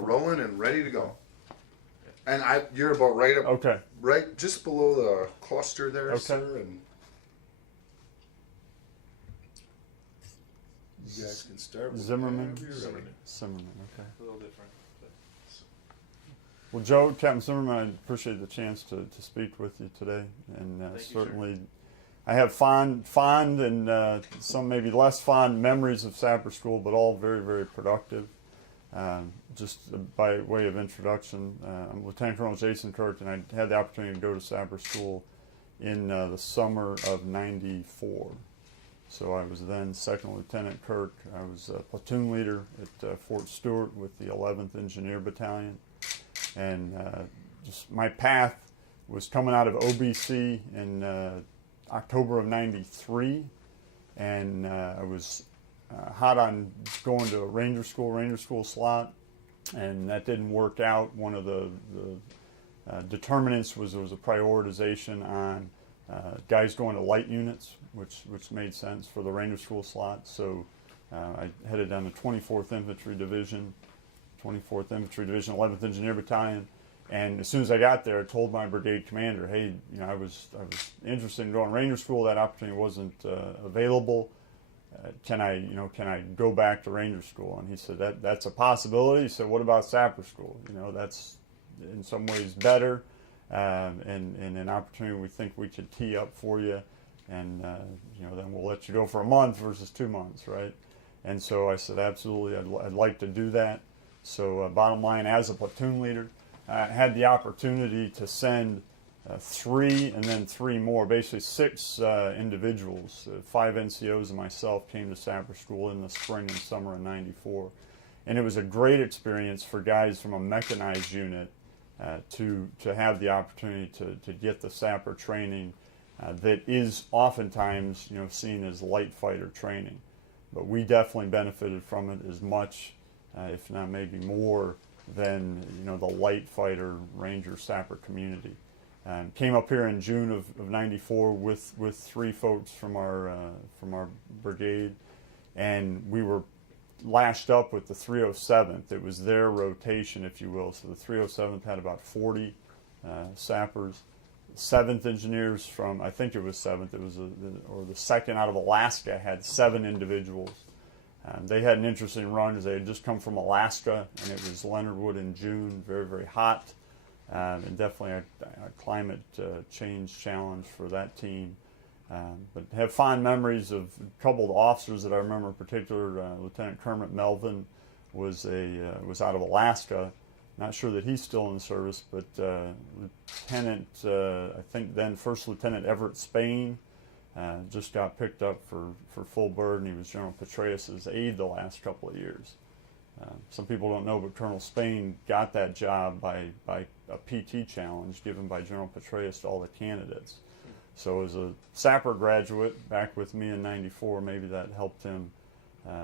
rolling and ready to go. And you're about right up, Okay. right just below the cluster there, Okay. sir. And you guys can start with Zimmerman. Zimmerman. Zimmerman. Okay. A little different. But Well, Joe, Captain Zimmerman, I appreciate the chance to speak with you today, and Thank you, certainly, sir. I have fond and some maybe less fond memories of Sapper School, but all very, very productive. Just by way of introduction, I'm Lieutenant Colonel Jason Kirk, and I had the opportunity to go to Sapper School in the summer of '94. So I was then Second Lieutenant Kirk. I was a platoon leader at Fort Stewart with the 11th Engineer Battalion. And just my path was coming out of OBC in October of '93. And I was hot on going to a Ranger School slot. And that didn't work out. One of the determinants was there was a prioritization on guys going to light units, which made sense for the Ranger School slot. So I headed down to 24th Infantry Division, 11th Engineer Battalion, and as soon as I got there, I told my brigade commander, "Hey, I was interested in going to Ranger School. That opportunity wasn't available. Can I go back to Ranger School?" And he said, "That's a possibility." He said, "What about Sapper School? That's in some ways better." And an opportunity we think we could tee up for you, and then we'll let you go for a month versus 2 months, right? And so I said, absolutely, I'd like to do that. So bottom line, as a platoon leader, I had the opportunity to send 3 and then 3 more, basically 6 individuals, 5 NCOs and myself came to Sapper School in the spring and summer of '94. And it was a great experience for guys from a mechanized unit to have the opportunity to get the sapper training that is oftentimes seen as light fighter training, but we definitely benefited from it as much, if not maybe more, than the light fighter Ranger sapper community. Came up here in June of '94 with 3 folks from our brigade, and we were lashed up with the 307th. It was their rotation, if you will. So the 307th had about 40 sappers. 7th Engineers from, I think it was 7th, it was the 2nd out of Alaska had 7 individuals. They had an interesting run as they had just come from Alaska, and it was Leonard Wood in June, very, very hot, and definitely a climate change challenge for that team. But have fond memories of a couple of officers that I remember in particular. Lieutenant Kermit Melvin was out of Alaska. Not sure that he's still in the service, but Lieutenant, I think then First Lieutenant Everett Spain just got picked up for full bird, and he was General Petraeus' aide the last couple of years. Some people don't know, but Colonel Spain got that job by a PT challenge given by General Petraeus to all the candidates. So as a sapper graduate back with me in '94, maybe that helped him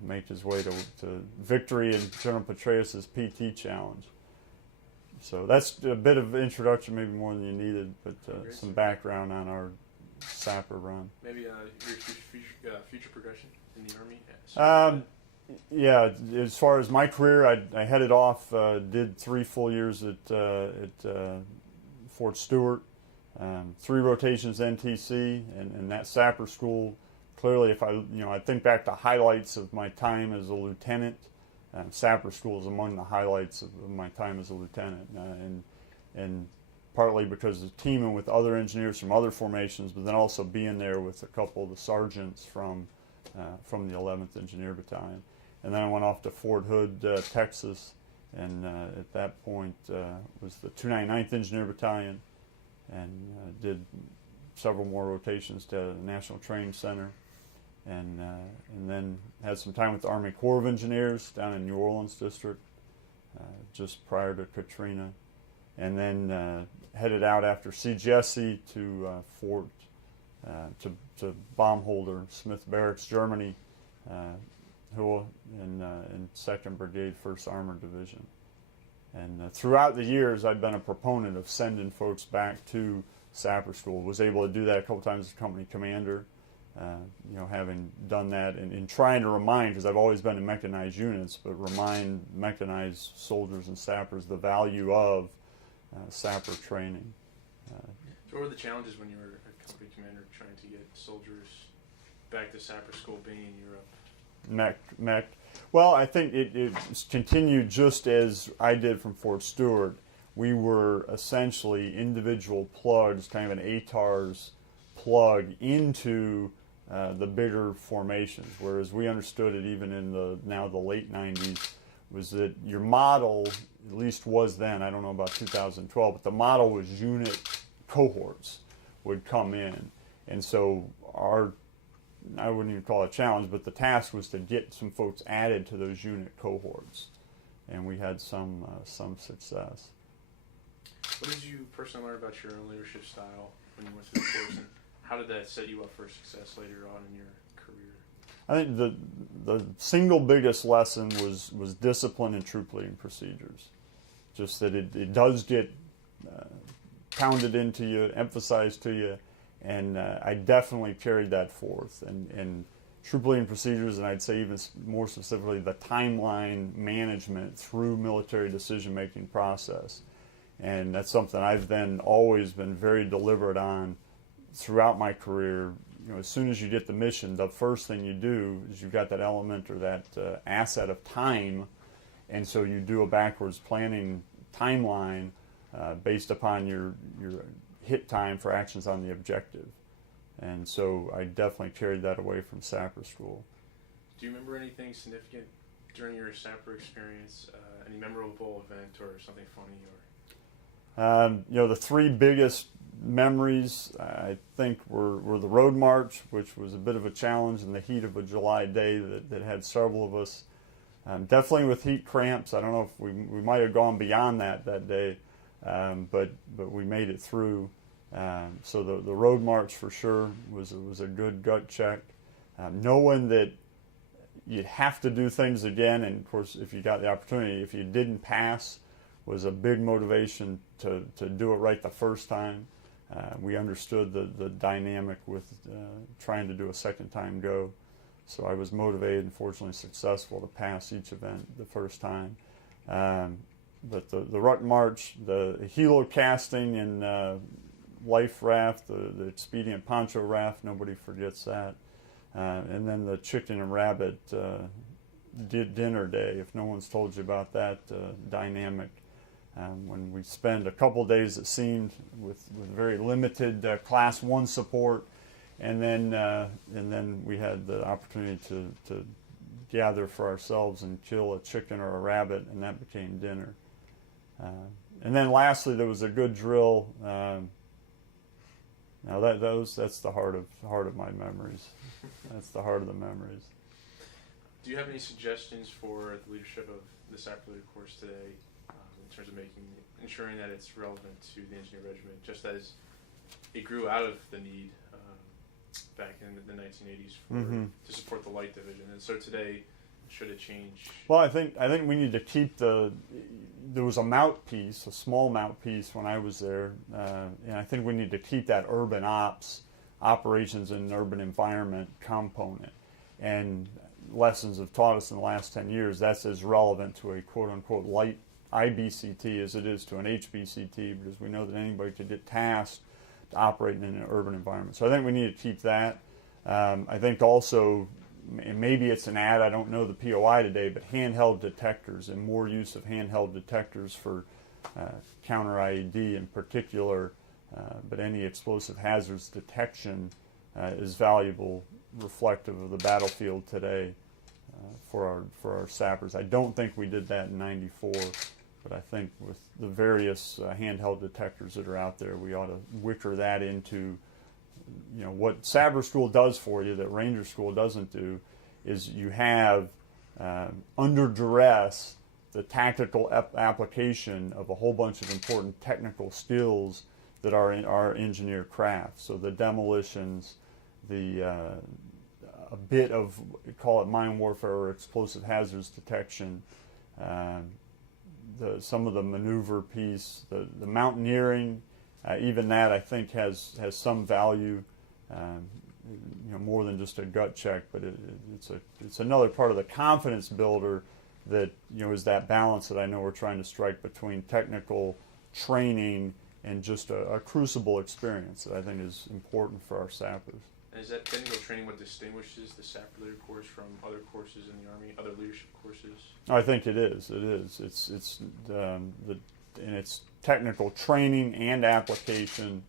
make his way to victory in General Petraeus' PT challenge. So that's a bit of introduction, maybe more than you needed, but some background on our sapper run. maybe your future progression in the Army? Yeah, as far as my career, I headed off, did 3 full years at Fort Stewart, 3 rotations LTC, and that sapper school. Clearly, if I think back to highlights of my time as a lieutenant, sapper school is among the highlights of my time as a lieutenant, and partly because of teaming with other engineers from other formations, but then also being there with a couple of the sergeants from the 11th Engineer Battalion. And then I went off to Fort Hood, Texas, and at that point was the 299th Engineer Battalion, and did several more rotations to the National Training Center, and then had some time with the Army Corps of Engineers down in New Orleans District just prior to Katrina, and then headed out after CGSC to Fort to bomb holder Smith Barracks, Germany, who in 2nd Brigade, 1st Armored Division. And throughout the years, I've been a proponent of sending folks back to sapper school. Was able to do that a couple times as company commander, having done that and trying to remind, because I've always been in mechanized units, but remind mechanized soldiers and sappers the value of sapper training. So what were the challenges when you were a company commander trying to get soldiers back to sapper school being in Europe? Mech. Well, I think it continued just as I did from Fort Stewart. We were essentially individual plugs, kind of an ATARS plug into the bigger formations, whereas we understood it even in the late 90s, was that your model, at least was then, I don't know about 2012, but the model was unit cohorts would come in. And so I wouldn't even call it a challenge, but the task was to get some folks added to those unit cohorts. And we had some success. What did you personally learn about your own leadership style when you went through the course, and how did that set you up for success later on in your career? I think the single biggest lesson was discipline and troop leading procedures. Just that it does get pounded into you, emphasized to you, and I definitely carried that forth. And troop leading procedures, and I'd say even more specifically the timeline management through military decision-making process. And that's something I've then always been very deliberate on throughout my career. As soon as you get the mission, the first thing you do is you've got that element or that asset of time, and so you do a backwards planning timeline based upon your hit time for actions on the objective. And so I definitely carried that away from sapper school. Do you remember anything significant during your sapper experience? Any memorable event or something funny? The three biggest memories, I think, were the road march, which was a bit of a challenge in the heat of a July day that had several of us definitely with heat cramps. I don't know if we might have gone beyond that day, but we made it through. So the road march for sure was a good gut check. Knowing that you'd have to do things again, and of course if you got the opportunity, if you didn't pass, was a big motivation to do it right the first time. We understood the dynamic with trying to do a second time go. So I was motivated and fortunately successful to pass each event the first time. But the ruck march, the helo casting and life raft, the expedient poncho raft, nobody forgets that. And then the chicken and rabbit dinner day, if no one's told you about that dynamic. When we spend a couple days, it seemed, with very limited Class 1 support, and then we had the opportunity to gather for ourselves and kill a chicken or a rabbit, and that became dinner. And then lastly, there was a good drill. Now that's the heart of my memories. That's the heart of the memories. Do you have any suggestions for the leadership of the Sapper Leader Course today, in terms of ensuring that it's relevant to the Engineer Regiment, just as it grew out of the need back in the 1980s to support the Light Division, and so today, should it change? Well, I think we need to keep there was a mouthpiece, a small mouthpiece when I was there, and I think we need to keep that urban operations in an urban environment component. And lessons have taught us in the last 10 years that's as relevant to a quote-unquote light IBCT as it is to an HBCT, because we know that anybody could get tasked to operate in an urban environment. So I think we need to keep that. I think also, and maybe it's an ad, I don't know the POI today, but handheld detectors and more use of handheld detectors for counter IED in particular, but any explosive hazards detection is valuable, reflective of the battlefield today for our sappers. I don't think we did that in '94, but I think with the various handheld detectors that are out there, we ought to wicker that into, what Sapper School does for you that Ranger School doesn't do, is you have under duress the tactical application of a whole bunch of important technical skills that are in our engineer craft. So the demolitions, a bit of, call it mine warfare or explosive hazards detection, some of the maneuver piece, the mountaineering, even that I think has some value. more than just a gut check, but it's another part of the confidence builder that is that balance that I know we're trying to strike between technical training and just a crucible experience that I think is important for our sappers. And is that technical training what distinguishes the Sapper Leader Course from other courses in the Army, other leadership courses? I think it is. It is. It's in its technical training and application,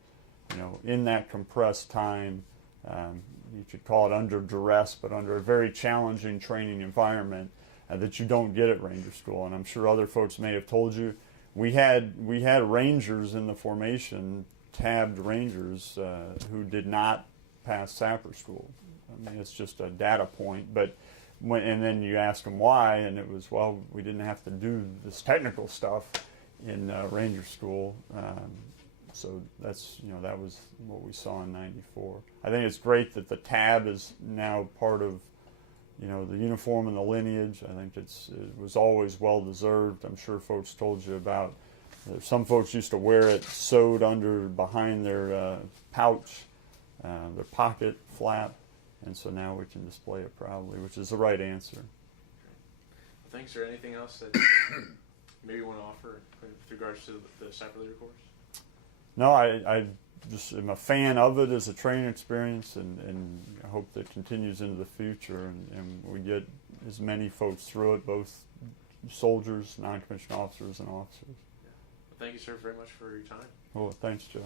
in that compressed time. You could call it under duress, but under a very challenging training environment that you don't get at Ranger School. And I'm sure other folks may have told you, we had Rangers in the formation, tabbed Rangers who did not pass Sapper School. I mean, it's just a data point, but and then you ask them why, and it was, well, we didn't have to do this technical stuff in Ranger School. So that's, that was what we saw in '94. I think it's great that the tab is now part of, the uniform and the lineage. I think it was always well deserved. I'm sure folks told you about, some folks used to wear it sewed behind their pouch, their pocket flap, and so now we can display it proudly, which is the right answer. Well, thanks. Is there anything else that maybe you want to offer with regards to the Sapper Leader Course? No, I just am a fan of it as a training experience, and I hope that continues into the future, and we get as many folks through it, both soldiers, non-commissioned officers, and officers. Yeah. Well, thank you, sir, very much for your time. Well, thanks, Joe.